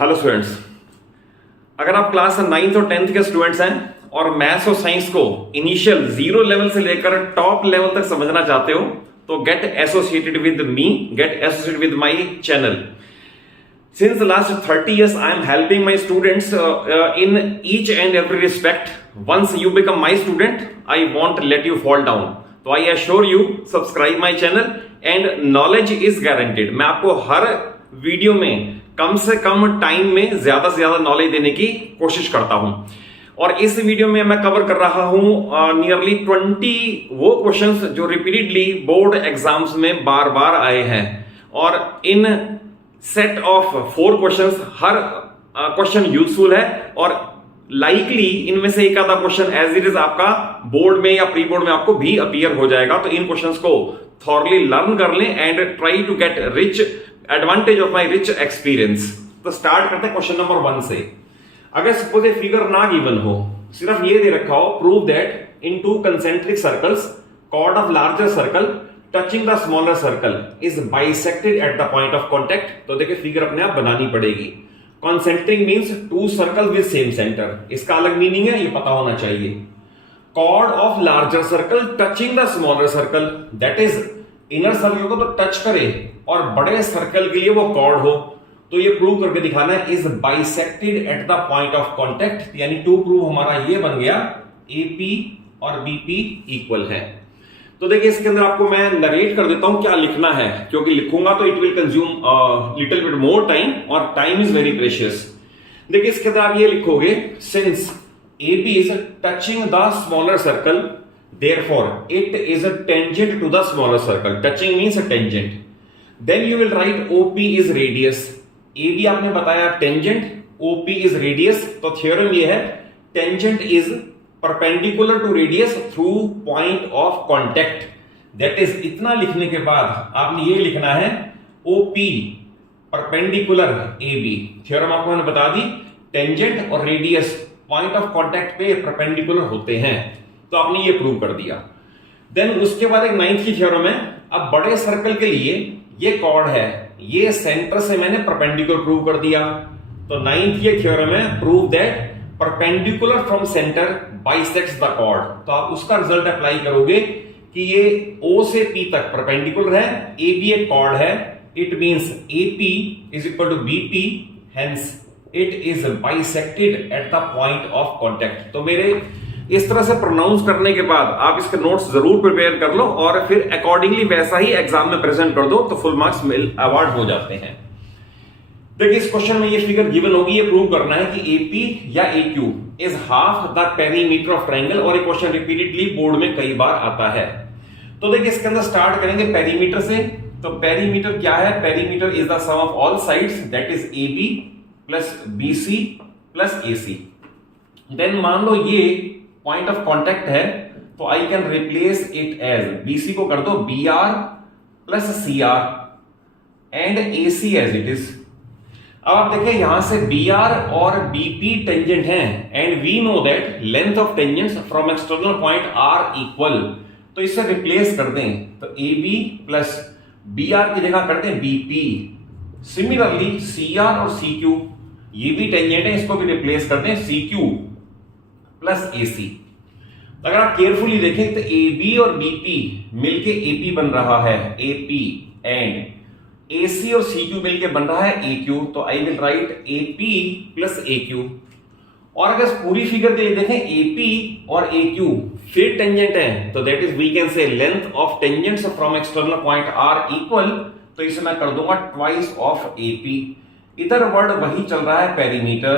Hello students, अगर आप class 9th और 10th के स्टूडेंट्स हैं और मैथ्स और साइंस को इनिशियल 0 लेवल से लेकर टॉप लेवल तक समझना चाहते हो तो get associated with me, get associated with my channel. Since the last 30 years, I am helping my students in each and every respect. Once you become my student, I won't let you fall down. तो I assure you, subscribe my channel and knowledge is guaranteed. मैं आपको हर video में कम से कम time में ज्यादा से ज्यादा knowledge देने की कोशिश करता हूं. और इस वीडियो में मैं कवर कर रहा हूं नियरली 20 वो क्वेश्चंस जो रिपीटेडली बोर्ड एग्जाम्स में बार बार आए हैं. और इन set of 4 questions her question useful है और लाइकली इनमें से एक आधा क्वेश्चन एज इट इज आपका बोर्ड में या प्री बोर्ड में आपको भी अपीयर हो जाएगा. तो इन क्वेश्चंस को थॉरली लर्न कर लें and try to get rich advantage of my rich experience. तो स्टार्ट करते हैं क्वेश्चन नंबर 1 से. अगर सपोज ए फिगर ना गिवन हो, सिर्फ ये दे रखा हो prove that in 2 concentric circles chord of larger circle touching the smaller circle is bisected at the point of contact. तो देखिए फिगर अपने आप बनानी पड़ेगी. Concentric means 2 circle with same centre. इसका अलग मीनिंग है, ये पता होना चाहिए. chord of larger circle touching the smaller circle, that is inner circle को तो टच करे और बड़े सर्कल के लिए वो chord हो. तो ये प्रूव करके दिखाना है is bisected at the point of contact. यानी टू प्रूव हमारा ये बन गया एपी और बीपी इक्वल है. तो देखिए इसके अंदर आपको मैं नरेट कर देता हूं क्या लिखना है, क्योंकि लिखूंगा तो it will consume little bit more time और टाइम इज वेरी प्रेशियस. देखिए इसके अंदर आप ये लिखोगे since AB is touching the smaller circle therefore it is a tangent to the smaller circle. Touching means a tangent. Then you will write OP is radius. AB आपने बताया tangent, OP is radius. तो theorem ये है tangent is perpendicular to radius through point of contact. That is इतना लिखने के बाद आपने ये लिखना है OP perpendicular AB. थ्योरम आपको मैंने बता दी, tangent और radius point of contact पे perpendicular होते हैं. तो आपने ये प्रूव कर दिया. देन उसके बाद एक 9th की थ्योरम है. अब बड़े सर्कल के लिए ये chord है, ये सेंटर से मैंने परपेंडिकुलर प्रूव कर दिया. तो 9th ये थ्योरम है prove that perpendicular from centre bisects the chord. तो आप उसका रिजल्ट अप्लाई करोगे कि ये O से P तक परपेंडिकुलर है, AB एक chord है, it means AP is equal to BP, hence it is bisected at the point of contact. तो मेरे इस तरह से प्रोनाउंस करने के बाद आप इसके नोट्स जरूर प्रिपेयर कर लो और फिर अकॉर्डिंगली वैसा ही एग्जाम में प्रेजेंट कर दो तो फुल मार्क्स अवार्ड हो जाते हैं. देखिए इस क्वेश्चन में ये फिगर गिवन होगी, ये प्रूव करना है कि AP या AQ is half the perimeter of triangle. और ये क्वेश्चन रिपीटेडली बोर्ड में कई बार आता है. तो देखिए इसके अंदर स्टार्ट करेंगे पेरीमीटर से. तो पेरीमीटर क्या है? Perimeter is the sum of all sides, that is AB plus BC plus AC. Then मान लो ये पॉइंट ऑफ कॉन्टेक्ट है तो I can replace it as BC को कर दो BR plus CR and AC as it is. अब आप देखिए यहां से BR और BP टेंजेंट हैं and we know that length of tangents from external point are equal. तो इसे रिप्लेस कर दें तो AB प्लस BR की जगह करते हैं BP. सिमिलरली CR और CQ ये भी टेंजेंट है, इसको भी रिप्लेस करते हैं CQ प्लस AC. अगर आप केयरफुली देखें तो AB और BP मिलके AP बन रहा है AP एंड AC और CQ मिलके बन रहा है AQ. तो I will right AP plus AQ. और अगर पूरी फिगर देखें AP और AQ फिर टेंजेंट है तो that is we can say length of tangents from external point are equal. तो इसे मैं कर दूंगा ट्वाइस ऑफ AP. इधर वर्ड वही चल रहा है पेरीमीटर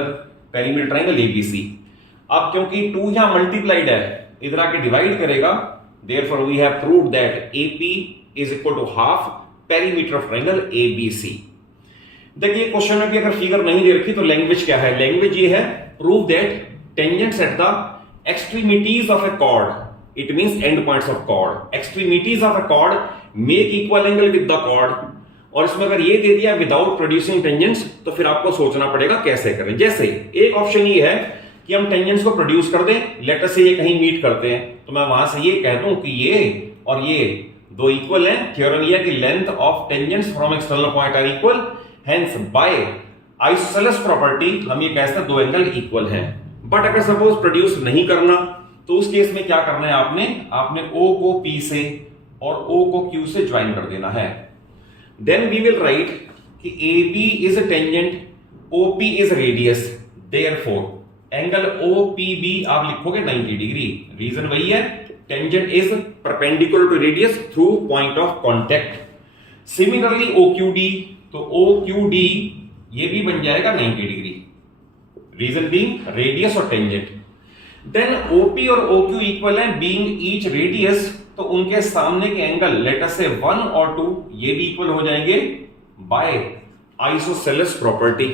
ट्रायंगल ABC. अब क्योंकि 2 यहां मल्टीप्लाइड है इधर आके डिवाइड करेगा, therefore we have proved that AP is equal to half perimeter of triangle ABC. देखिए क्वेश्चन में भी अगर फिगर नहीं दे रखी तो लैंग्वेज क्या है? लैंग्वेज ये है prove that tangents at the extremities of A chord, it means and points of chord, extremities of A chord make equal angle with the chord. और इसमें अगर ये दे दिया विदाउट प्रोड्यूसिंग टेंजेंट्स तो फिर आपको सोचना पड़ेगा कैसे करें. जैसे एक ऑप्शन ये है कि हम टेंजेंट्स को प्रोड्यूस कर दें, लेटर से ये कहीं मीट करते हैं तो मैं वहां से ये कह दूं कि ये और ये दो इक्वल हैं. थ्योरम ये है कि length of tangents from external point are equal, hence by isosceles property हम ये कह सकते हैं दो एंगल इक्वल हैं। बट अगर सपोज प्रोड्यूस नहीं करना तो उस केस में क्या करना है, आपने O को P से और O को Q से ज्वाइन कर देना है। देन वी विल राइट कि AB is tangent, OP is radius, therefore angle OPB आप लिखोगे 90 डिग्री। रीजन वही है, tangent is perpendicular to radius through point of contact. Similarly OQD, तो OQD ये भी बन जाएगा 90 डिग्री, रीजन बीइंग रेडियस और टेंजेंट। देन OP और OQ इक्वल है बीइंग ईच रेडियस, तो उनके सामने के एंगल लेट अस से 1 और 2 ये भी इक्वल हो जाएंगे बाय आइसोसेलेस प्रॉपर्टी।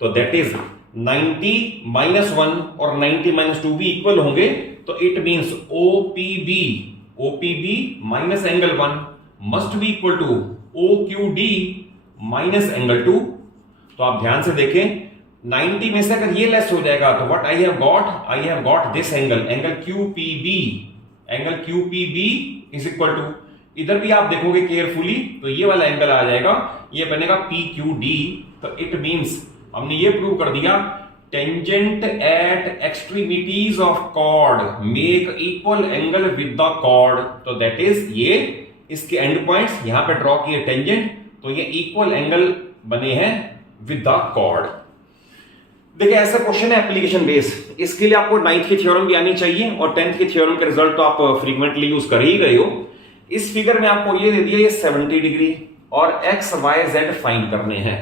तो दैट इज 90 माइनस 1 और 90 माइनस 2 भी इक्वल होंगे, तो it means OPB minus angle 1 must be equal to OQD minus angle 2। तो आप ध्यान से देखें, 90 में से अगर ये लेस हो जाएगा तो what I have got this angle QPB is equal to, इधर भी आप देखोगे केयरफुली तो ये वाला एंगल आ जाएगा, ये बनेगा PQD। तो इट मींस हमने ये प्रूव कर दिया tangent at extremities of chord make equal angle with the chord. तो दैट इज ये इसके एंड पॉइंट्स यहां पे ड्रॉ किए टेंजेंट, तो ये इक्वल एंगल बने हैं विद द कॉर्ड। देखिए ऐसा क्वेश्चन है एप्लीकेशन बेस, इसके लिए आपको 9th की थ्योरम भी आनी चाहिए और 10th की थ्योरम के रिजल्ट तो आप फ्रीक्वेंटली यूज कर ही गए हो। इस फिगर में आपको ये दे दिया ये 70 डिग्री और एक्स वाई जेड फाइंड करने हैं।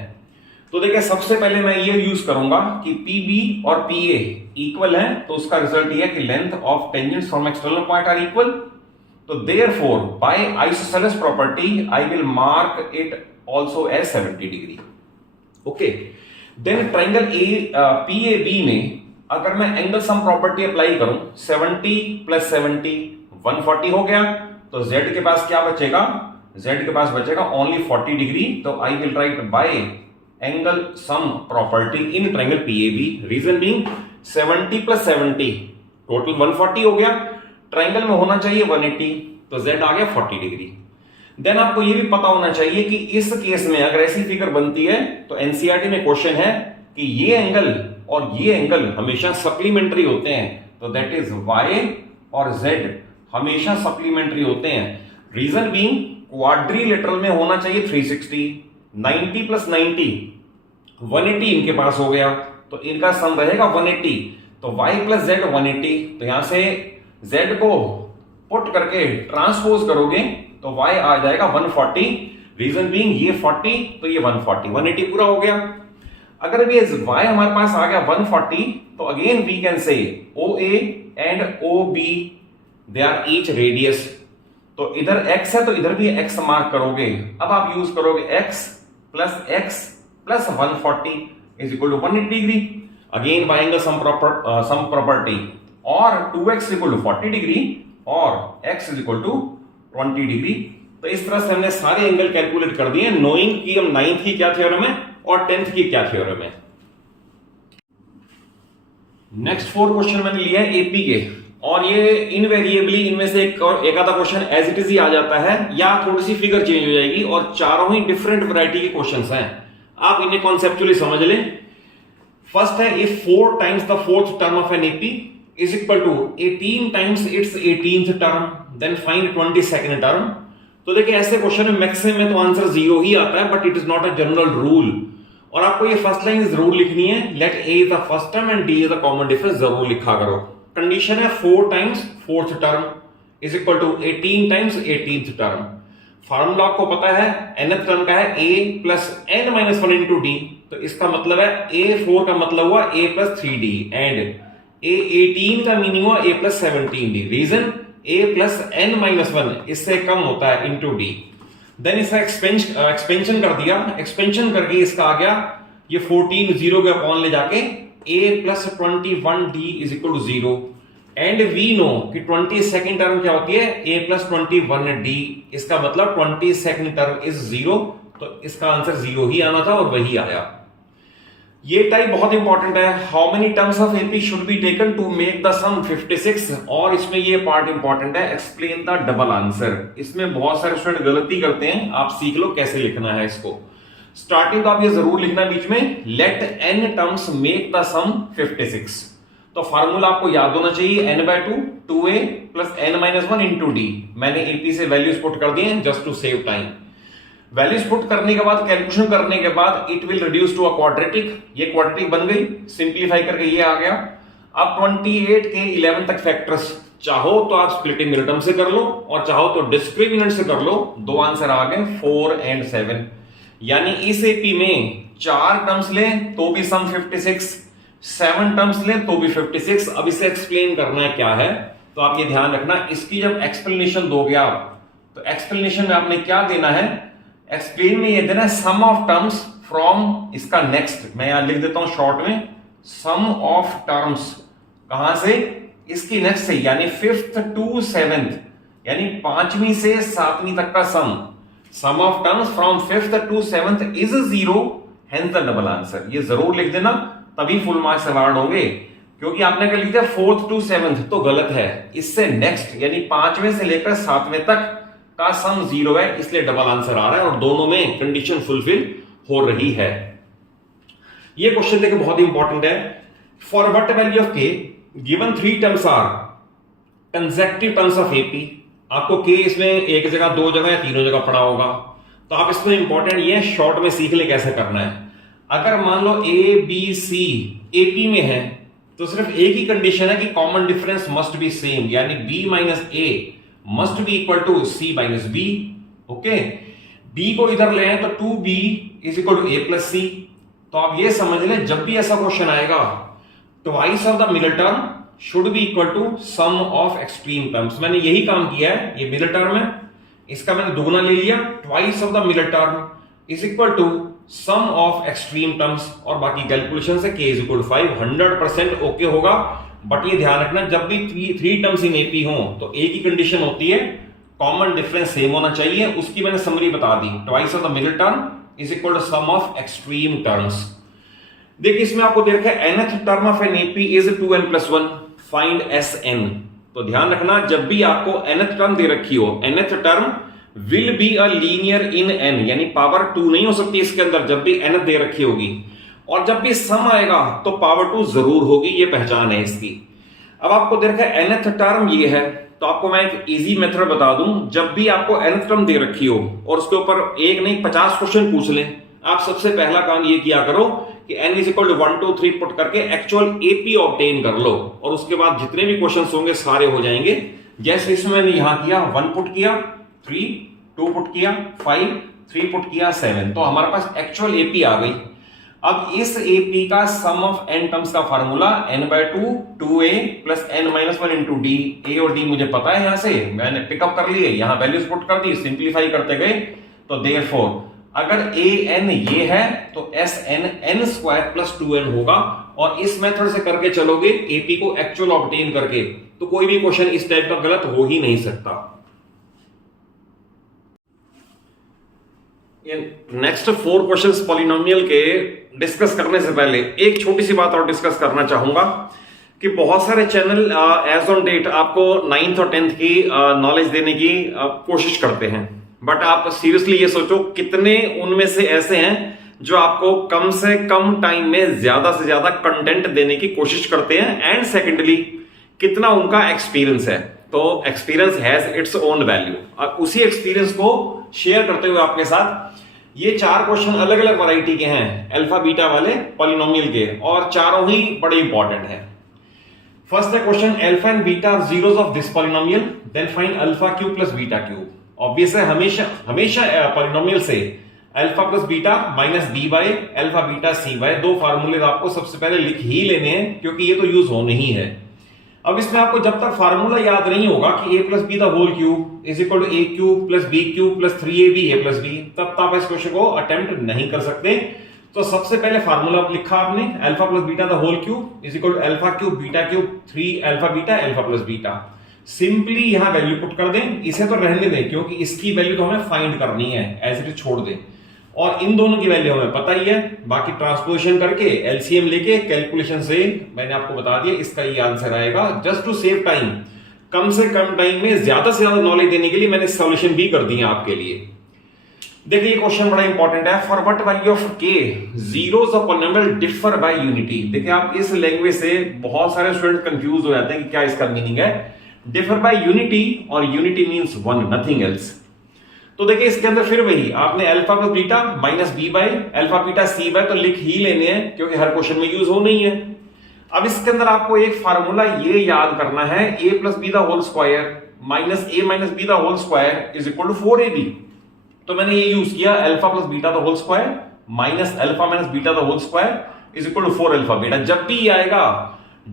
तो देखिए सबसे पहले मैं ये यूज करूंगा कि PB और PA इक्वल है, तो उसका रिजल्ट ये है कि length of tangents from external point are equal. तो therefore by isosceles property I will mark it also as 70 degree. Okay, then triangle PAB में अगर मैं एंगल सम प्रॉपर्टी अप्लाई करूं 70 प्लस 70 140 हो गया, तो Z के पास क्या बचेगा, Z के पास बचेगा ओनली 40 डिग्री। तो I will write by angle sum property in triangle PAB, reason being 70 plus 70 total 140 हो गया, ट्रायंगल में होना चाहिए 180, तो Z आ गया 40 डिग्री। देन आपको यह भी पता होना चाहिए कि इस केस में अगर ऐसी फिगर बनती है तो एनसीईआरटी में क्वेश्चन है कि ये एंगल और ये एंगल हमेशा सप्लीमेंट्री होते हैं, तो दैट इज Y और Z हमेशा सप्लीमेंट्री होते हैं। रीजन बीइंग क्वाड्रिलेटरल में होना चाहिए 360, 90 प्लस 90 180 इनके पास हो गया, तो इनका सम रहेगा 180, तो Y प्लस Z 180, तो यहां से Z को पुट करके ट्रांसपोज करोगे तो y आ जाएगा 140, रीजन बीइंग ये 40 तो ये 140, 180 पूरा हो गया। अगर ये y हमारे पास आ गया 140, तो again we can say OA and OB they are each radius, तो इधर x है तो इधर भी x मार्क करोगे। अब आप यूज करोगे x plus 140 is equal to 180 degree, again by angle sum property, और 2x इक्वल टू 40 डिग्री और x is equal to 20 degree. तो इस तरह से हमने सारे एंगल कैलकुलेट कर दिए, नोइंग कि हम 9th की क्या थ्योरम है और 10th की क्या थ्योरम है। नेक्स्ट 4 क्वेश्चन मैंने लिया है एपी के, और ये इनवेरिएबली इनमें से एक आधा क्वेश्चन एज इट इज ही आ जाता है या थोड़ी सी फिगर चेंज हो जाएगी, और चारों ही डिफरेंट वैरायटी के क्वेश्चंस हैं, आप इन्हें कॉन्सेप्चुअली समझ लें। फर्स्ट है if 4 times the fourth term of an AP is equal to 18 times its 18th term, देन फाइंड 22nd टर्म। तो देखिए ऐसे क्वेश्चन में मैक्सिमम में तो आंसर 0 ही आता है, but it is not a general rule, और आपको ये फर्स्ट लाइन जरूर लिखनी है, let A is the first term and D is the common difference, जरूर लिखा करो। कंडीशन है 4 times fourth term is equal to 18 times 18th term. Formula आपको पता है, nth टर्म का है A plus n minus 1 into D, तो इसका मतलब है A4 का मतलब हुआ A plus 3D and A18 का मीनिंग हुआ A plus 17D। Reason A plus n minus 1 इससे कम होता है इंटू D। देन इसका एक्सपेंशन कर दिया, एक्सपेंशन करके इसका आ गया ये 14 0 के अपॉन ले जाके A प्लस 21D is equal to 0, and we know कि 22nd टर्म क्या होती है A प्लस 21D, इसका मतलब 22nd टर्म इज 0, तो इसका आंसर 0 ही आना था और वही आया। ये टाइप बहुत इंपॉर्टेंट है, how many terms of AP should be taken to make the sum 56, और इसमें ये पार्ट इंपॉर्टेंट है, एक्सप्लेन द डबल आंसर। इसमें बहुत सारे स्टूडेंट गलती करते हैं, आप सीख लो कैसे लिखना है इसको। स्टार्टिंग तो आप ये जरूर लिखना बीच में, let n terms make the sum 56। तो फार्मूला आपको याद होना चाहिए, n/2 2a plus n-1 into d. मैंने AP से वैल्यूज पुट कर दिए just to save time. Values put करने के बाद, कैलकुलेशन करने के बाद it will reduce to a quadratic. ये क्वाड्रेटिक बन गई, सिंप्लीफाई करके ये आ गया। अब 28 के 11 तक फैक्टर्स, चाहो तो आप स्प्लिटिंग मिनटम से कर लो और चाहो तो डिस्क्रिमिनेंट से कर लो। दो आंसर आ गए 4 और 7। यानी इस एपी में 4 टर्म्स लें तो भी सम 56, 7 टर्म्स लें तो भी 56। अब इसे एक्सप्लेन करना है क्या है, तो आप ये ध्यान रखना, इसकी जब एक्सप्लेनेशन दोगे आप, तो एक्सप्लेनेशन में आपने क्या देना है, एक्सप्लेन में ये देना है सम ऑफ टर्म्स फ्रॉम इसका नेक्स्ट। मैं यहां लिख देता हूं शॉर्ट में, सम ऑफ टर्म्स कहां से, इसकी नेक्स्ट से, यानी 5th to 7th, यानी 5वीं से 7वीं तक का sum of terms from 5th to 7th is 0, hence the double answer. ये जरूर लिख देना, तभी फुल मार्क्स अवार्ड होंगे। क्योंकि आपने क्या लिख दिया 4th to 7th, तो गलत है। इससे नेक्स्ट यानी 5वें से लेकर 7वें तक का सम 0 है, इसलिए डबल आंसर आ रहा है और दोनों में कंडीशन फुलफिल हो रही है। ये क्वेश्चन देखो बहुत ही इंपॉर्टेंट है। For what value of k given 3 terms are consecutive terms of AP. आपको के इसमें एक जगह, दो जगह या तीनों जगह पढ़ा होगा, तो आप इसमें इंपॉर्टेंट ये शॉर्ट में सीख ले कैसे करना है। अगर मान लो ए बी सी एपी में है, तो सिर्फ एक ही कंडीशन है कि common difference must be same, यानी b minus a must be equal to c minus b. Okay, b को इधर ले आए तो 2b is equal to a plus c. तो आप ये समझ लें, जब भी ऐसा क्वेश्चन आएगा, twice of the middle term should be equal to sum of extreme terms. मैंने यही काम किया है, ये मिडल टर्म है, इसका मैंने दुगना ले लिया, twice of the middle term is equal to sum of extreme terms, और बाकी कैलकुलेशन से k is equal to 5, 100% okay होगा। बट ये ध्यान रखना, जब भी 3 टर्म्स इन एपी हो तो एक ही कंडीशन होती है, कॉमन डिफरेंस सेम होना चाहिए। उसकी मैंने समरी बता दी, twice of the middle term is equal to sum of extreme terms. देखिए इसमें आपको दे रखा है nth term of an AP is 2n+1, find Sn। तो ध्यान रखना, जब भी आपको nth टर्म दे रखी हो, nth term will be a linear in n, यानी पावर 2 नहीं हो सकती इसके अंदर जब भी nth दे रखी होगी, और जब भी सम आएगा तो पावर 2 जरूर होगी, ये पहचान है इसकी। अब आपको दे रखा है nth टर्म ये है, तो आपको मैं एक इजी मेथड बता दूं, जब भी आपको nth टर्म दे रखी हो और उसके ऊपर एक नहीं 50 क्वेश्चन पूछ लें, आप सबसे पहला काम ये किया करो कि n is equal to 1 2 3 put करके एक्चुअल एपी ऑब्टेन कर लो, और उसके बाद जितने भी क्वेश्चंस होंगे सारे हो जाएंगे। जैसे इसमें मैंने यहां किया, 1 पुट किया, 3 2 पुट किया, 5 3 पुट किया, 7, तो हमारे पास एक्चुअल एपी आ गई। अब इस एपी का सम ऑफ n टर्म्स का formula n/2 2a plus n-1 into d. A और डी मुझे पता है, यहां से मैंने पिकअप कर लिए, यहां वैल्यूज पुट कर दी, सिंप्लीफाई करते गए, तो देयरफॉर अगर an ये है तो Sn n² प्लस 2n होगा। और इस मेथड से करके चलोगे एपी को एक्चुअल ऑब्टेन करके, तो कोई भी क्वेश्चन इस टाइप का गलत हो ही नहीं सकता। नेक्स्ट 4 क्वेश्चंस पॉलिनोमियल के डिस्कस करने से पहले एक छोटी सी बात और डिस्कस करना चाहूंगा कि बहुत सारे चैनल एज ऑन डेट आपको 9th और 10th की नॉलेज देने की कोशिश करते हैं, बट आप सीरियसली ये सोचो कितने उनमें से ऐसे हैं जो आपको कम से कम टाइम में ज्यादा से ज्यादा कंटेंट देने की कोशिश करते हैं, एंड सेकेंडली कितना उनका एक्सपीरियंस है। तो experience has its own value. अब उसी एक्सपीरियंस को शेयर करते हुए आपके साथ ये 4 क्वेश्चन अलग अलग वैरायटी के हैं, अल्फा बीटा वाले पॉलिनोमियल के, और चारों ही बड़े इंपॉर्टेंट हैं। फर्स्ट है question, alpha and beta are zeros of this polynomial, then find alpha cube plus beta cube. Obvious है, हमेशा पॉलिनोमियल से alpha plus beta minus b by alpha beta c by, 2 फार्मूले आपको सबसे पहले लिख ही लेने हैं क्योंकि ये तो यूज होने ही है। अब इसमें आपको जब तक फार्मूला याद नहीं होगा कि a plus b the whole cube is equal to a cube plus b cube plus 3ab a plus b, तब तक आप इस क्वेश्चन को अटेम्प्ट नहीं कर सकते। तो सबसे पहले फार्मूला लिखा आपने, alpha plus beta the whole cube is equal to alpha cube beta cube 3 alpha beta alpha plus beta. Simply यहां वैल्यू पुट कर दें, इसे तो रहने दें क्योंकि इसकी वैल्यू तो हमें फाइंड करनी है, ऐसे तो छोड़ दें, और इन दोनों की वैल्यू हमें पता ही है। बाकी ट्रांसपोजिशन करके एलसीएम लेके कैलकुलेशन से मैंने आपको बता दिया इसका ये आंसर आएगा। जस्ट टू सेव टाइम, कम से कम टाइम में ज्यादा से ज्यादा नॉलेज देने के लिए मैंने सॉल्यूशन भी कर दिए आपके लिए। देखिए ये क्वेश्चन बड़ा इंपॉर्टेंट है। फॉर व्हाट वैल्यू ऑफ के zeros of polynomial differ by unity. देखिए आप इस लैंग्वेज से बहुत सारे स्टूडेंट कंफ्यूज हो जाते हैं कि क्या इसका मीनिंग है। डिफर बाय यूनिटी और unity means one, nothing else. तो देखिए इसके अंदर फिर वही आपने alpha plus beta minus b by alpha beta c by तो लिख ही लेने हैं क्योंकि हर क्वेश्चन में यूज हो नहीं है। अब इसके अंदर आपको एक फार्मूला ये याद करना है, a plus b the whole square minus a minus b the whole square is equal to 4ab। तो मैंने ये यूज किया alpha plus beta the whole square minus alpha minus beta the whole square is equal to 4 alpha beta. जब भी ये आएगा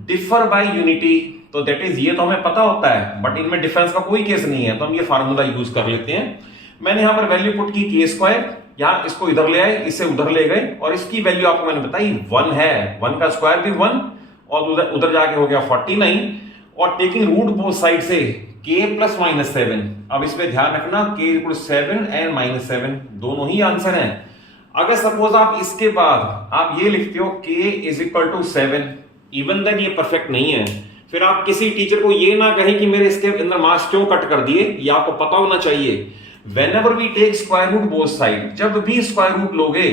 differ by unity तो that is ये तो हमें पता होता है, बट इनमें डिफरेंस का कोई केस नहीं है तो हम ये फार्मूला यूज कर लेते हैं। मैंने यहां पर वैल्यू पुट की के स्क्वायर, यहां इसको इधर ले आए, इसे उधर ले गए और इसकी वैल्यू आपको मैंने बताई 1 है। 1 का स्क्वायर भी 1 और उधर जाके हो गया 49 और टेकिंग रूट बोथ साइड से k प्लस माइनस 7। अब इसमें ध्यान रखना k इक्वल 7 एंड माइनस 7 दोनों ही आंसर हैं। अगर सपोज आप इसके बाद आप ये लिखते हो k is equal to 7, even then ये परफेक्ट नहीं है। फिर आप किसी टीचर को ये ना कहें कि मेरे इसके अंदर मार्क्स क्यों कट कर दिए, ये आपको पता होना चाहिए। Whenever we take square root both side, जब भी स्क्वायर रूट लोगे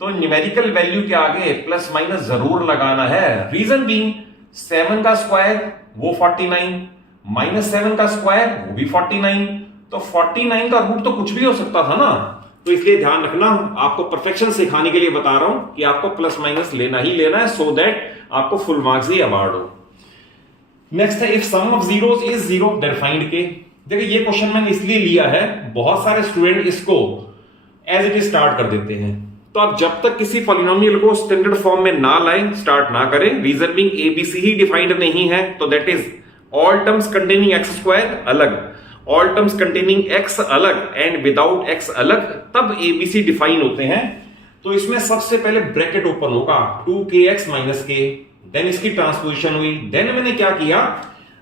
तो न्यूमेरिकल वैल्यू के आगे प्लस माइनस जरूर लगाना है। रीजन बीइंग 7 का स्क्वायर वो 49 माइनस 7 का स्क्वायर वो भी 49, तो 49 का रूट तो कुछ भी हो सकता था ना। तो इसलिए ध्यान रखना, आपको परफेक्शन सिखाने के लिए बता रहा हूं कि आपको प्लस माइनस लेना ही लेना है सो दैट आपको फुल मार्क्स ही अवार्ड हो। नेक्स्ट है if sum of zeros is zero then find k. देखिए ये क्वेश्चन मैंने इसलिए लिया है, बहुत सारे स्टूडेंट इसको एज इट इज स्टार्ट कर देते हैं। तो आप जब तक किसी पॉलिनोमियल को स्टैंडर्ड फॉर्म में ना लाएं, स्टार्ट ना करें। रीजन बीइंग एबीसी ही डिफाइंड नहीं है तो that is all terms containing x square अलग, ऑल टर्म्स कंटेनिंग एक्स अलग एंड विदाउट एक्स अलग, तब एबीसी डिफाइन होते हैं। तो इसमें सबसे पहले ब्रैकेट ओपन होगा 2kx माइनस के, देन इसकी ट्रांसपोजिशन हुई। देन मैंने क्या किया,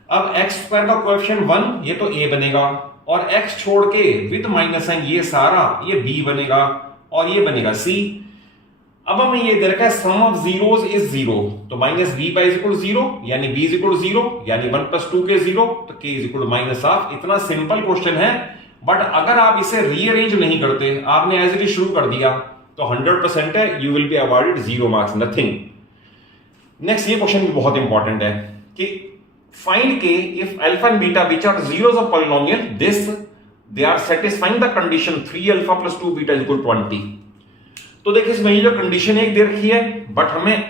अब एक्स स्क्वायर का कोएफिशिएंट 1 ये तो a बनेगा और x छोड़ के विद माइनस साइन ये सारा ये b बनेगा और ये बनेगा c। अब हमें ये दे रखा है सम ऑफ जीरोस इज जीरो, तो minus b by is equal 0 यानी b इज इक्वल 0 यानी 1 प्लस 2 के 0 तो k is equal minus half. इतना सिंपल क्वेश्चन है, बट अगर आप इसे रीअरेंज नहीं करते, आपने एज इट इज शुरू कर दिया तो 100% है you will be awarded 0 marks, nothing. Next ये क्वेश्चन भी बहुत इंपॉर्टेंट है कि find k if alpha and beta which are zeros of polynomial this they are satisfying the condition 3 alpha plus 2 beta is equal 20। तो देखिए इसमें ये जो कंडीशन एक दे रखी है, बट हमें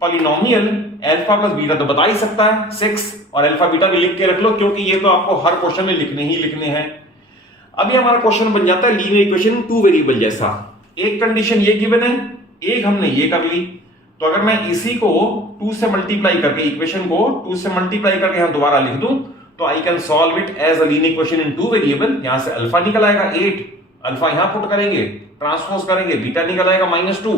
पॉलिनोमियल अल्फा प्लस बीटा तो बता ही सकता है 6 और अल्फा बीटा भी लिख के रख लो क्योंकि ये तो आपको हर क्वेश्चन में लिखने ही लिखने हैं। अभी हमारा क्वेश्चन बन जाता है लीनियर इक्वेशन 2 वेरिएबल जैसा। एक कंडीशन ये गिवन है, एक हमने ये कर ली, तो अगर मैं इसी को 2 से मल्टीप्लाई करके इक्वेशन को 2 से मल्टीप्लाई करके यहां दोबारा लिख दूं तो I can solve it as a linear equation in 2 variable. यहां से अल्फा निकल आएगा 8, अल्फा यहां पुट करेंगे, ट्रांसपोज करेंगे, बीटा निकल आएगा -2,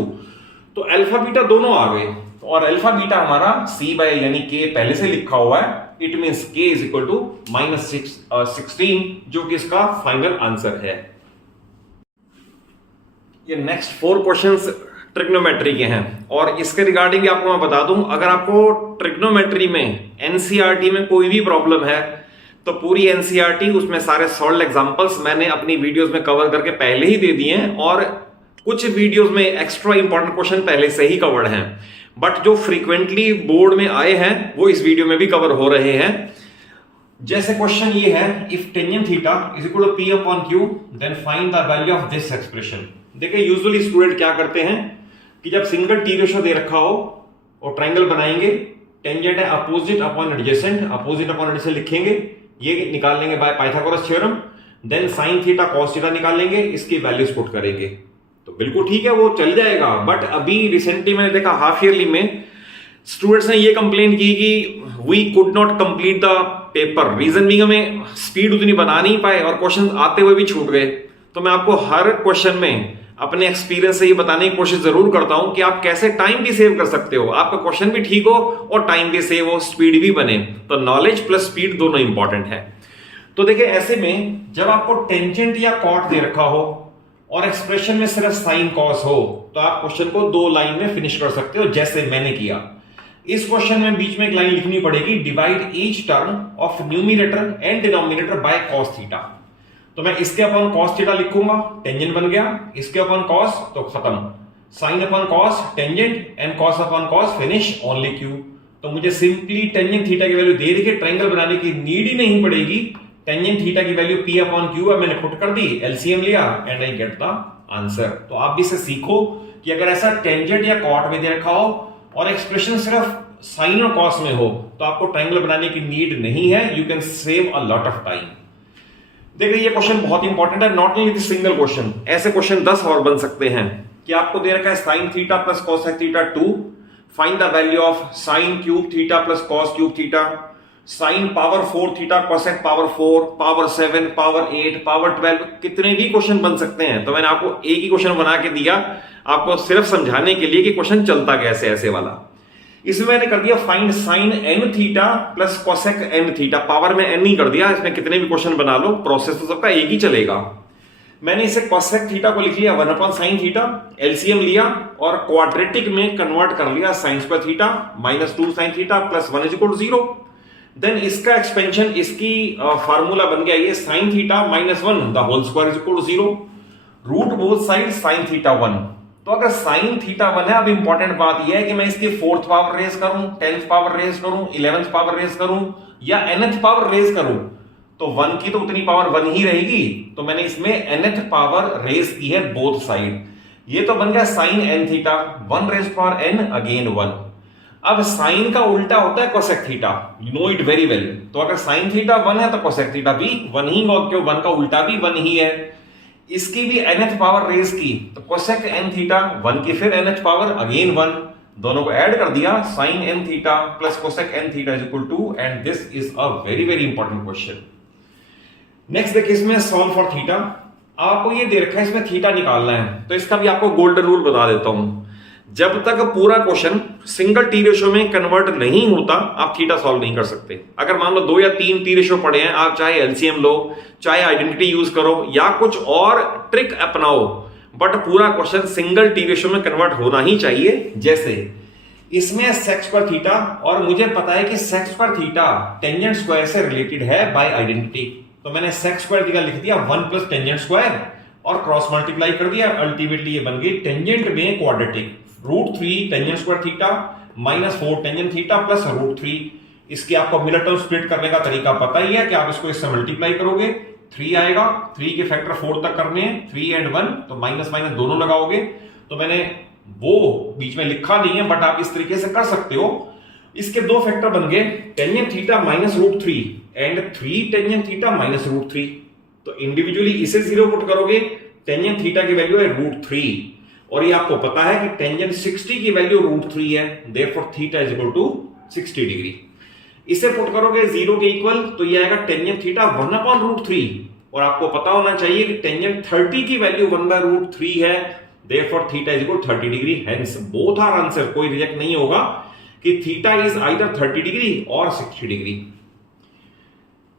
तो अल्फा बीटा दोनों आ गए और अल्फा बीटा हमारा c बाय यानी k पहले से लिखा हुआ है। It means k is equal to -16 जो कि इसका फाइनल आंसर है। ये नेक्स्ट 4 क्वेश्चंस ट्रिग्नोमेट्री के हैं और इसके रिगार्डिंग आपको मैं बता दूं, अगर आपको ट्रिग्नोमेट्री में एनसीईआरटी में कोई भी प्रॉब्लम है तो पूरी एनसीईआरटी उसमें सारे सॉल्व एग्जांपल्स मैंने अपनी वीडियोस में कवर करके पहले ही दे दिए हैं और कुछ वीडियोस में एक्स्ट्रा इंपॉर्टेंट क्वेश्चन पहले से ही कवर्ड हैं, बट जो फ्रीक्वेंटली बोर्ड में आए हैं वो इस वीडियो में भी कवर हो रहे हैं। जैसे क्वेश्चन ये है if tangent theta is equal to p upon q then find the value of this expression. देखिए यूजुअली स्टूडेंट क्या करते हैं कि जब सिंगल टी रेशो दे रखा हो और ट्राइंगल बनाएंगे, टेंजेंट है opposite upon adjacent, opposite upon adjacent लिखेंगे, ये निकाल लेंगे बाय Pythagoras theorem, then sine theta cos theta निकाल लेंगे, इसकी वैल्यूज पुट करेंगे तो बिल्कुल ठीक है वो चल जाएगा। बट अभी रिसेंटली मैंने देखा हाफ ईयरली में स्टूडेंट्स ने ये कंप्लेन की कि we could not complete the paper, reason भी हमें स्पीड उतनी बना नहीं पाए और क्वेश्चन आते हुए भी छूट गए। तो मैं आपको हर क्वेश्चन में अपने एक्सपीरियंस से ये बताने की कोशिश जरूर करता हूं कि आप कैसे टाइम भी सेव कर सकते हो, आपका क्वेश्चन भी ठीक हो और टाइम भी सेव हो, स्पीड भी बने। तो नॉलेज प्लस स्पीड दोनों इंपॉर्टेंट है। तो देखिए ऐसे में जब आपको टेंजेंट या कॉट दे रखा हो और एक्सप्रेशन में सिर्फ साइन कॉस हो तो आप क्वेश्चन को 2 लाइन में फिनिश कर सकते हो जैसे मैंने किया। इस क्वेश्चन में बीच में एक लाइन लिखनी पड़ेगी, divide each term of numerator and denominator by cos theta. तो मैं इसके अपॉन कॉस थीटा लिखूंगा, टेंजेंट बन गया, इसके अपॉन कॉस तो खत्म, sine upon cos tangent and cos upon cos finish only Q. तो मुझे सिंपली टेंजेंट थीटा की वैल्यू दे रही है, ट्रायंगल बनाने की नीड ही नहीं पड़ेगी। टेंजेंट थीटा की वैल्यू पी अपॉन क्यू है, मैंने पुट कर दी, एलसीएम लिया and I get the answer. तो आप भी इसे सीखो कि अगर ऐसा टेंजेंट या कॉट में दे रखा हो और एक्सप्रेशन सिर्फ साइन और कॉस में हो तो आपको ट्रायंगल बनाने की नीड नहीं है, you can save a lot of time. देखिए ये क्वेश्चन बहुत इंपॉर्टेंट है, not only this single question, ऐसे क्वेश्चन 10 और बन सकते हैं कि आपको दे रखा है sign theta plus cosec theta 2, find the value of sine cube theta plus cos cube theta, sine power 4 theta cosec power 4, power 7, power 8, power 12, कितने भी क्वेश्चन बन सकते हैं। तो मैंने आपको एक ही क्वेश्चन बना के दिया आपको सिर्फ समझाने के लिए कि क्वेश्चन चलता कैसे, ऐसे वाला। इसमें मैंने कर दिया find sine n theta plus cosec n theta, power में एन ही कर दिया, इसमें कितने भी क्वेश्चन बना लो प्रोसेस तो सबका एक ही चलेगा। मैंने इसे कॉसेक थीटा को लिख लिया 1 अपॉन साइन थीटा, एलसीएम लिया और क्वाड्रेटिक में कन्वर्ट कर लिया sine square theta minus 2 sine theta plus 1 is equal to 0। Then इसका एक्सपेंशन, इसकी फार्मूला बन गया ये sine theta minus 1 the whole square is equal to 0, root both side sine theta 1। तो अगर साइन थीटा 1 है, अब इंपॉर्टेंट बात यह है कि मैं इसकी 4th पावर रेज करूं, 10th पावर रेज करूं, 11th पावर रेज करूं या nth पावर रेज करूं, तो 1 की तो उतनी पावर 1 ही रहेगी। तो मैंने इसमें nth पावर रेज की है बोथ साइड, ये तो बन गया sine n theta, 1 raise power n again 1। अब साइन का उल्टा होता है cosec theta, you know it very well. तो अगर साइन थीटा 1 है तो कोसेक थीटा भी 1 ही होगा, क्यों 1 का उल्टा भी 1 ही है। इसकी भी nth पावर रेज की तो कोसेक एन थीटा 1 की फिर nth पावर अगेन 1, दोनों को ऐड कर दिया, sine n theta plus cosec n theta is equal to, and this is a very very important question. Next देखिए इसमें सॉल्व फॉर थीटा, आपको ये दे रखा है इसमें थीटा निकालना है, तो इसका भी आपको गोल्डन रूल बता देता हूं। जब तक पूरा क्वेश्चन सिंगल टी रेशियो में कन्वर्ट नहीं होता आप थीटा सॉल्व नहीं कर सकते। अगर मान लो 2 या 3 टी रेशियो पड़े हैं, आप चाहे एलसीएम लो, चाहे आइडेंटिटी यूज करो या कुछ और ट्रिक अपनाओ, बट पूरा क्वेश्चन सिंगल टी रेशियो में कन्वर्ट होना ही चाहिए। जैसे इसमें सेक स्क्वायर थीटा और मुझे पता है कि sec square theta tangent square से रिलेटेड है बाय आइडेंटिटी, तो मैंने सेक स्क्वायर थीटा लिख दिया 1 प्लस टेंजेंट स्क्वायर और क्रॉस मल्टीप्लाई कर दिया, अल्टीमेटली ये बन गई टेंजेंट में quadratic, √3 tangent square theta minus 4 tangent theta plus √3। इसकी आपको मिलर टर्म स्प्लिट करने का तरीका पता ही है कि आप इसको इससे मल्टीप्लाई करोगे, 3 आएगा, 3 के फैक्टर 4 तक करने हैं, 3 एंड 1 तो माइनस माइनस दोनों लगाओगे। तो मैंने वो बीच में लिखा नहीं है बट आप इस तरीके से कर सकते हो। इसके 2 फैक्टर बन गए, tangent theta minus √3 and 3 tangent theta minus √3। तो इंडिविजुअली इसे 0 पुट करोगे, टेंजेंट थीटा की वैल्यू है √3 और ये आपको पता है कि टेंजेंट 60 की वैल्यू √3 है, therefore theta is equal to 60 degree. इसे पुट करोगे 0 के इक्वल तो ये आएगा टेंजेंट थीटा 1 अपॉन √3 और आपको पता होना चाहिए कि टेंजेंट 30 की वैल्यू 1/√3 है, therefore theta is equal 30 degree, hence both are answer, कोई रिजेक्ट नहीं होगा कि थीटा इज आइदर 30 डिग्री और 60 डिग्री।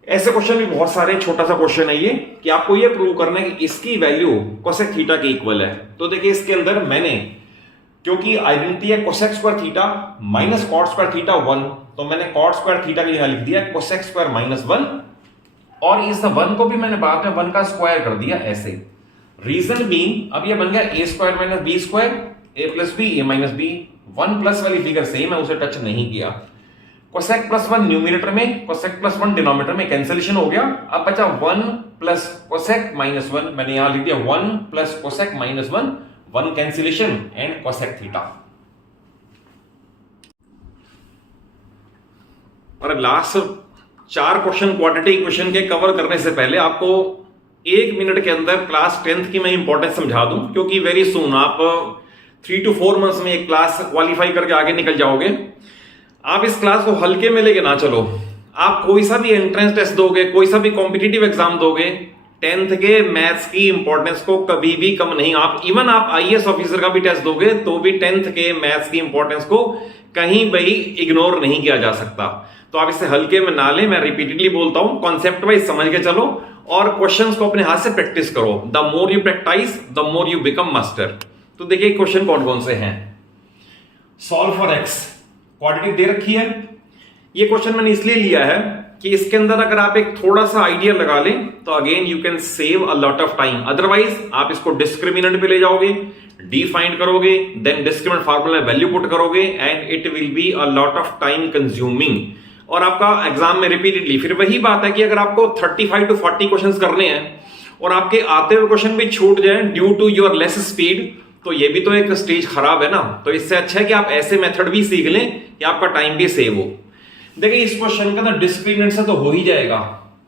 ऐसे क्वेश्चन भी बहुत सारे, छोटा सा क्वेश्चन है ये कि आपको ये प्रूव करना है कि इसकी वैल्यू कोसेक थीटा के इक्वल है। तो देखिए इसके अंदर मैंने, क्योंकि आइडेंटिटी है cosec square theta minus cot square theta 1, तो मैंने कॉट स्क्वायर थीटा के लिए लिख दिया कोसेक स्क्वायर माइनस 1 और इस 1 को भी मैंने बाद में 1 का स्क्वायर कर दिया ऐसे। रीजन बीइंग अब ये बन गया a square minus b square, a plus b a minus b, 1 plus वाली फिगर सेम है, उसे टच नहीं किया। कोसेक प्लस 1 न्यूमरेटर में, कोसेक प्लस 1 डिनोमिनेटर में कैंसिलेशन हो गया। अब बचा 1 प्लस कोसेक माइनस 1, मैंने यहां लिख दिया 1 plus cosec minus 1 cancellation and cosec theta. और लास्ट 4 क्वेश्चन क्वाड्रेटिक इक्वेशन के कवर करने से पहले आपको 1 मिनट के अंदर क्लास 10th की मैं इंपॉर्टेंस समझा दूं, क्योंकि वेरी सून आप 3 to 4 मंथ्स में एक क्लास क्वालिफाई करके आगे निकल जाओगे। आप इस क्लास को हल्के में लेके ना चलो, आप कोई सा भी एंट्रेंस टेस्ट दोगे, कोई सा भी कॉम्पिटिटिव एग्जाम दोगे, 10th के मैथ्स की इंपॉर्टेंस को कभी भी कम नहीं, आप इवन आप आईएएस ऑफिसर का भी टेस्ट दोगे तो भी 10th के मैथ्स की इंपॉर्टेंस को कहीं भी इग्नोर नहीं किया जा सकता। तो आप इसे हल्के में ना लें, मैं रिपीटेडली बोलता हूं, कॉन्सेप्ट वाइज समझ के चलो और क्वेश्चंस को अपने हाथ से प्रैक्टिस करो। The more you practice the more you become master. तो देखिए क्वेश्चन कौन कौन से हैं। सॉल्व फॉर एक्स, क्वाड्रेटिक दे रखी है। ये क्वेश्चन मैंने इसलिए लिया है कि इसके अंदर अगर आप एक थोड़ा सा आइडिया लगा लें तो again you can save a lot of time. Otherwise आप इसको डिस्क्रिमिनेंट पे ले जाओगे, डी फाइंड करोगे, देन डिस्क्रिमिनेंट फार्मूला में वैल्यू पुट करोगे and it will be a lot of time consuming, और आपका एग्जाम में रिपीटेडली फिर वही बात है कि अगर आपको 35 to 40 क्वेश्चंस करने हैं और आपके आते हुए क्वेश्चन भी छूट जाए due to your less speed, तो ये भी तो एक स्टेज खराब है ना। तो इससे अच्छा है कि आप ऐसे मेथड भी सीख लें कि आपका टाइम भी सेव हो। देखिए इस क्वेश्चन का ना डिस्क्रिमिनेंट से तो हो ही जाएगा,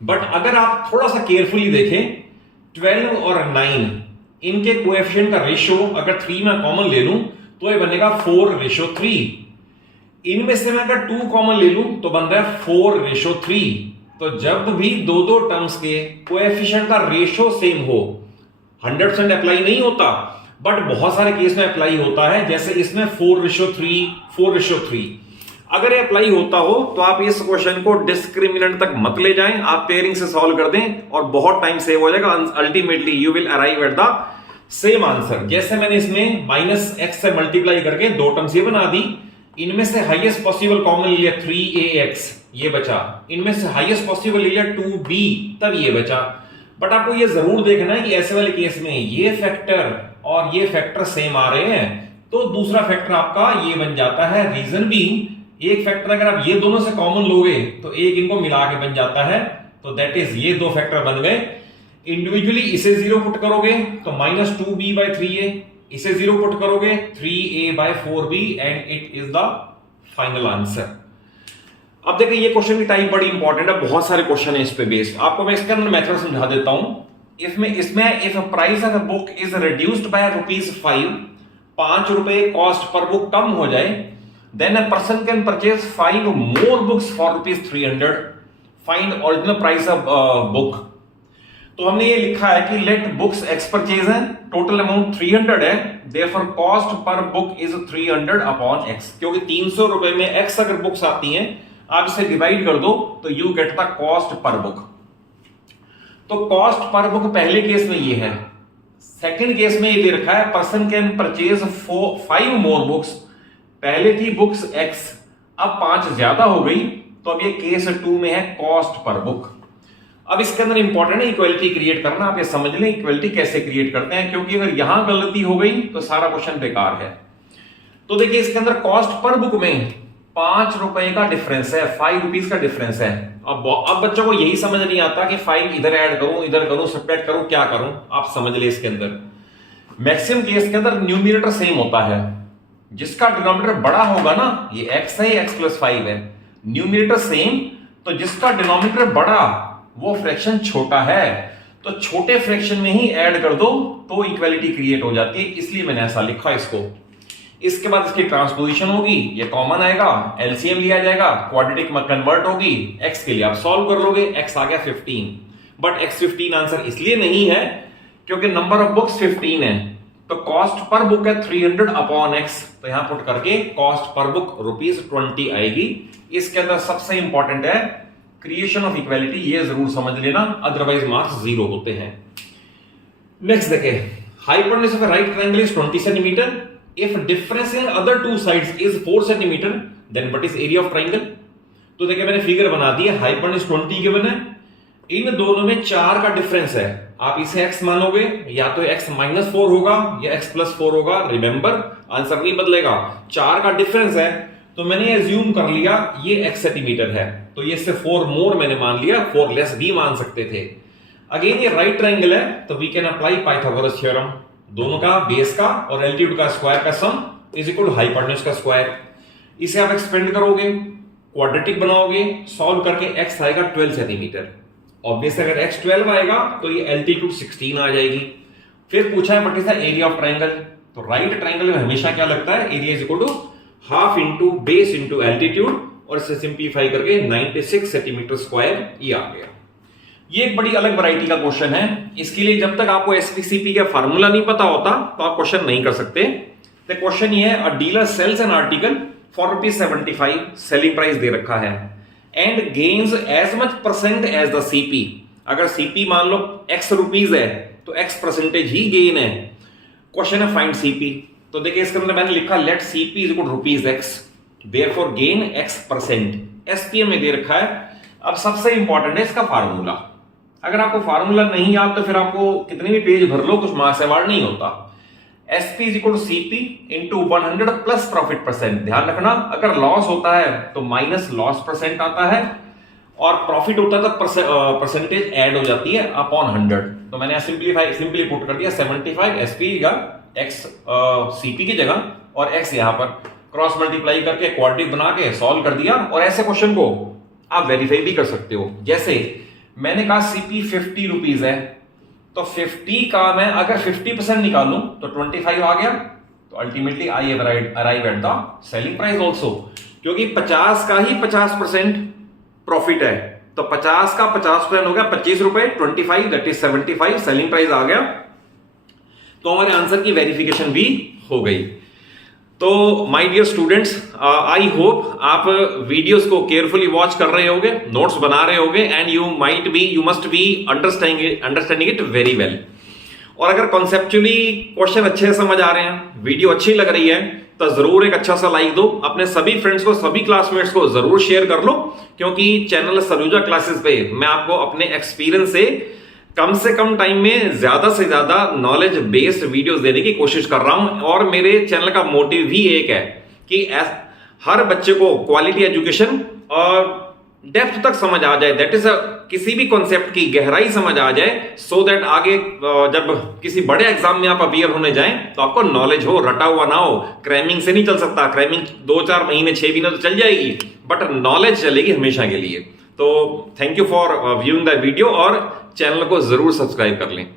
बट अगर आप थोड़ा सा केयरफुली देखें 12 और 9 इनके कोएफिशिएंट का रेशियो अगर 3 में कॉमन ले लूं तो ये बनेगा 4:3। इनमें से मैं अगर 2 कॉमन ले लूं तो बन रहा है 4:3। तो जब भी दो टर्म्स के कोएफिशिएंट का रेशियो सेम हो, 100% अप्लाई नहीं होता बट बहुत सारे केस में अप्लाई होता है, जैसे इसमें 4:3 अगर ये अप्लाई होता हो तो आप इस क्वेश्चन को डिस्क्रिमिनेंट तक मत ले जाएं, आप पेयरिंग से सॉल्व कर दें और बहुत टाइम सेव हो जाएगा। Ultimately you will arrive at the same answer. जैसे मैंने इसमें -x से मल्टीप्लाई करके 2 टर्म्स ये बना दी, इनमें से हाईएस्ट पॉसिबल कॉमन ले लिया 3ax, ये बचा। इनमें से हाईएस्ट पॉसिबल ले लिया 2b, तब ये बचा। बट आपको ये जरूर देखना है कि ऐसे वाले केस में ये फैक्टर और ये फैक्टर सेम आ रहे हैं, तो दूसरा फैक्टर आपका ये बन जाता है। रीजन भी एक फैक्टर अगर आप ये दोनों से कॉमन लोगे तो एक इनको मिला के बन जाता है, तो दैट इज ये 2 फैक्टर बन गए। इंडिविजुअली इसे 0 पुट करोगे तो -2b/3a, इसे 0 पुट करोगे 3a/4b and it is the final answer. अब देखिए ये क्वेश्चन की टाइप बड़ी इंपॉर्टेंट है, बहुत सारे क्वेश्चन है इस पे बेस्ड। आपको मैं इसके अंदर मेथड समझा देता हूं। इसमें if price of a book is reduced by ₹5, 5 रुपए कॉस्ट पर बुक कम हो जाए, then a person can purchase 5 more books for ₹300, find original price of book। तो हमने ये लिखा है कि let books x परचेज है, टोटल अमाउंट 300 है, therefore cost per book is 300/x। क्योंकि 300 रुपए में x अगर बुक्स आती हैं, आप इसे डिवाइड कर दो तो you get the cost per book. तो कॉस्ट पर बुक पहले केस में ये है, सेकंड केस में ये दे रखा है person can purchase 5 more books. पहले थी बुक्स x, अब 5 ज्यादा हो गई, तो अब ये केस 2 में है कॉस्ट पर बुक। अब इसके अंदर इंपॉर्टेंट है इक्वलिटी क्रिएट करना। आप ये समझ लें इक्वलिटी कैसे क्रिएट करते हैं, क्योंकि अगर यहां गलती हो गई तो सारा क्वेश्चन बेकार है। तो देखिए इसके अंदर कॉस्ट पर बुक में 5 रुपए का डिफरेंस है, 5 रुपीज का डिफरेंस है। अब बच्चों को यही समझ नहीं आता कि 5 इधर ऐड करूं, इधर करूं, सब्ट्रैक्ट करूं, क्या करूं। आप समझ ले इसके अंदर मैक्सिमम केस के अंदर न्यूमरेटर सेम होता है, जिसका डिनोमिनेटर बड़ा होगा ना, ये x है, x+5 है, न्यूमरेटर सेम, तो जिसका डिनोमिनेटर बड़ा वो फ्रैक्शन छोटा है, तो छोटे फ्रैक्शन में ही ऐड कर दो तो इक्वालिटी क्रिएट हो जाती है, इसलिए मैंने ऐसा लिखा इसको। इसके बाद इसकी ट्रांसपोजिशन होगी, ये कॉमन आएगा, एलसीएम लिया जाएगा, क्वाड्रेटिक में कन्वर्ट होगी, x के लिए आप सॉल्व कर लोगे, x आ गया 15। बट x15 आंसर इसलिए नहीं है क्योंकि नंबर ऑफ बुक्स 15 है, तो कॉस्ट पर बुक है 300/x, तो यहां पुट करके कॉस्ट पर बुक ₹20 आएगी। इसके अंदर सबसे इंपॉर्टेंट है क्रिएशन ऑफ इक्वालिटी, ये जरूर समझ लेना, अदरवाइज मार्क्स 0 होते हैं। नेक्स्ट देखें, hypotenuse of a right triangle is 20 centimetre, if difference in other 2 sides is 4 centimetre, then what is area of triangle. तो देखिए मैंने फिगर बना दी है, हाइपोटेन्यूज 20 गिवन है, इन दोनों में 4 का डिफरेंस है। आप इसे x मानोगे, या तो x -4 होगा या x+4 होगा, रिमेंबर आंसर नहीं बदलेगा, 4 का डिफरेंस है। तो मैंने एज्यूम कर लिया ये x सेंटीमीटर है, तो ये से 4 मोर मैंने मान लिया, 4 लेस भी मान सकते थे। अगेन ये राइट ट्रायंगल है, तो we can apply Pythagoras theorem, दोनों का बेस का और एल्टीट्यूड का स्क्वायर का sum is equal to hypotenuse का स्क्वायर। इसे आप एक्सपेंड करोगे, क्वाड्रेटिक बनाओगे, सॉल्व करके x आएगा 12 सेंटीमीटर। ऑब्वियस अगर x 12 आएगा तो ये एल्टीट्यूड 16 आ जाएगी। फिर पूछा है what is the area of triangle, तो राइट ट्रायंगल में हमेशा क्या लगता है, area is equal to half into base into altitude, और इसे सिंप्लीफाई करके 96 सेंटीमीटर स्क्वायर ये आ गया। ये एक बड़ी अलग वैरायटी का क्वेश्चन है, इसके लिए जब तक आपको एसपीसीपी का फार्मूला नहीं पता होता तो आप क्वेश्चन नहीं कर सकते। तो क्वेश्चन ये है, a dealer sells an article for ₹75, selling price दे रखा है, and gains as much percent as the CP. अगर सीपी मान लो x रुपीज है तो x परसेंटेज ही गेन है। क्वेश्चन है फाइंड सीपी, तो देखिए इसके अंदर मैंने लिखा let CP is equal ₹x, therefore gain x%। SPM में दे रखा है अब सबसे इंपॉर्टेंट है इसका फार्मूला। अगर आपको फार्मूला नहीं याद तो फिर आपको कितने भी पेज भर लो, कुछ मार्क्स अवार्ड नहीं होता। SP is equal to CP into 100 plus profit percent. ध्यान रखना, अगर लॉस होता है तो माइनस लॉस परसेंट आता है, और प्रॉफिट होता है तो परसेंटेज ऐड हो जाती है अपॉन 100। तो मैंने सिंपली पुट कर दिया 75 SP का x CP की जगह, और x यहां पर क्रॉस मल्टीप्लाई करके क्वाड्रेटिक बना के सॉल्व कर दिया। और ऐसे क्वेश्चन को आप वेरीफाई भी कर सकते हो। जैसे मैंने कहा CP 50 रुपीज है, तो 50 का मैं अगर 50% निकालूं तो 25 आ गया। तो ultimately I arrive at the selling price also, क्योंकि 50 का ही 50% प्रॉफिट है, तो 50 का 50% हो गया 25 रुपए, 25 दैट इज 75 सेलिंग प्राइस आ गया। तो हमारे आंसर की वेरिफिकेशन भी हो गई। तो my dear students, I hope आप वीडियोस को केयरफुली वॉच कर रहे होगे, नोट्स बना रहे होगे, and you must be understanding it very well. और अगर कॉन्सेप्चुअली क्वेश्चन अच्छे से समझ आ रहे हैं, वीडियो अच्छी लग रही है, तो जरूर एक अच्छा सा लाइक दो। अपने सभी फ्रेंड्स को, सभी क्लासमेट्स को जरूर शेयर कर लो, क्योंकि चैनल सलूजा क्लासेस पे मैं आपको अपने एक्सपीरियंस से कम टाइम में ज्यादा से ज्यादा नॉलेज बेस्ड वीडियोस देने की कोशिश कर रहा हूं। और मेरे चैनल का मोटिव भी एक है कि हर बच्चे को क्वालिटी एजुकेशन और डेप्थ तक समझ आ जाए, दैट इज किसी भी कॉन्सेप्ट की गहराई समझ आ जाए, सो दैट आगे जब किसी बड़े एग्जाम में आप अपीयर होने जाएं तो आपको नॉलेज हो, रटा हुआ ना हो। क्रैमिंग से नहीं चल सकता, क्रैमिंग 2-4 महीने 6 महीने तो चल जाएगी, बट नॉलेज चलेगी हमेशा के लिए। तो thank you for viewing the video, और चैनल को जरूर सब्सक्राइब कर लें।